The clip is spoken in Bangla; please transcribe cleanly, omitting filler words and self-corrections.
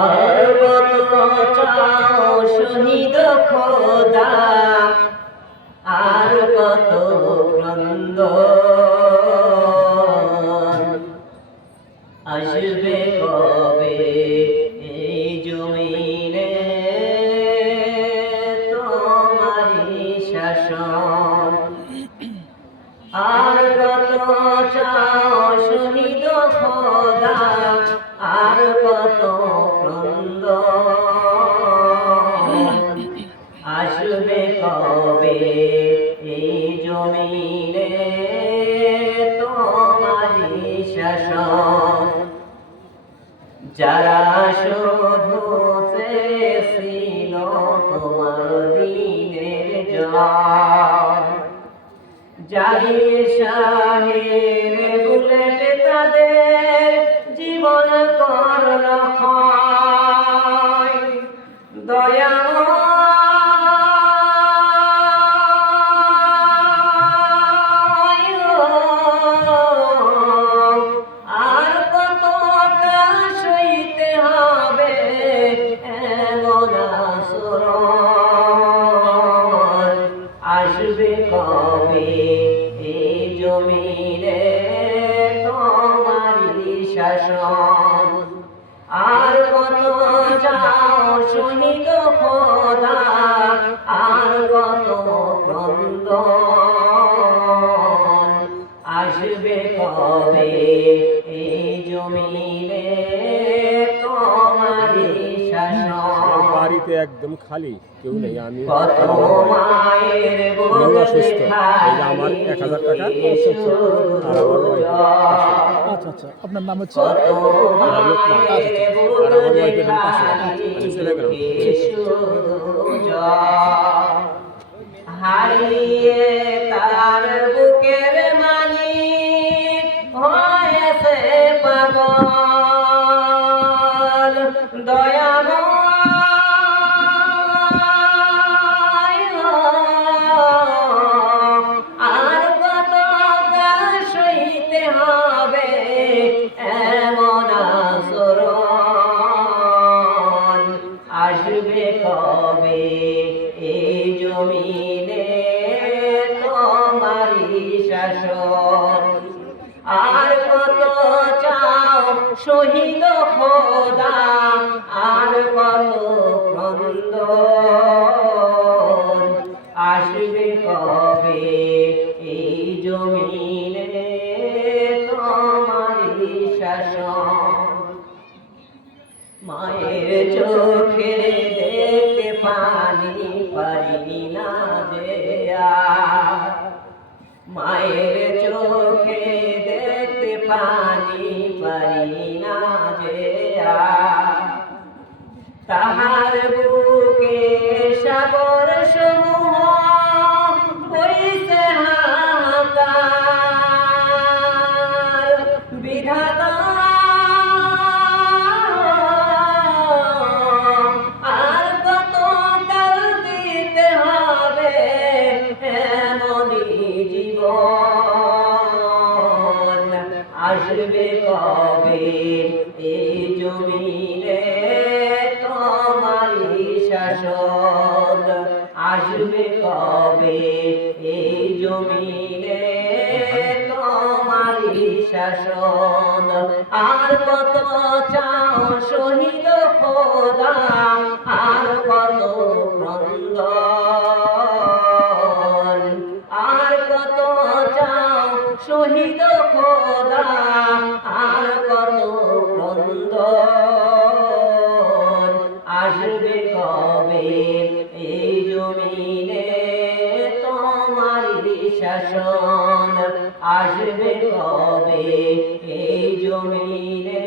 আর কত চাও শহীদ খোদা, আর কত ক্রন্দন, আসবে কবে এই জমিনে তোমারি শাসন। আর কত চাও শহীদ খোদা, আর কত ক্রন্দন, আসবে কবে এই জমিনে তোমারি শাসন। যারা শুধু চেয়েছিল তোমার দিনের জয়, জাহির শাহের বুলেট তাদের জীবন করল ক্ষয়। দয়াময় আর কত সইতে হবে এমন আচরণ, আসবে কবে এই জমিনে তোমারি শাসন। আর কত চাও শহীদ খোদা, আর কত ক্রন্দন, আসবে কবে এই জমিনে তোমারি শাসন। বাড়িতে একদম খালি, কেউ নেই, আমি কত মায়ের অসুস্থ, এই যে আমার 1000 টাকা আর আমার আচ্ছা আচ্ছা, আপনার নাম হচ্ছে? হারিয়ে তার বুকের মানিক হয়েছে পাগল। দয়াময় আর কত সইতে হবে এমন আচরণ, আসবে কবে এই জমিনে তোমারি শাসন। আর কত চাও শহীদ খোদা, আর কত ক্রন্দন, আসবে কবে এই জমিনে তোমারি শাসন। মায়ের চোখে দেখতে পানি পারি না যে আর, মায়ের চোখে দেখতে পানি পারি না যে আর, তাহার বুকে সাগর সমূহ বইছে হাহাকার। বিধাতা আর কত কাল দিতে হবে এমনই জীবন, আসবে কবে এই জমিনে তোমারি শাসন। আসবে কবে এই জমিনে তোমারি শাসন। আর কত চাও শহীদ খোদা, আর কত ক্রন্দন, আর কত চাও শহীদ খোদা, আর কত ক্রন্দন, আসবে কবে এই জমিনে তোমারি শাসন। আসবে কবে এই জমিনে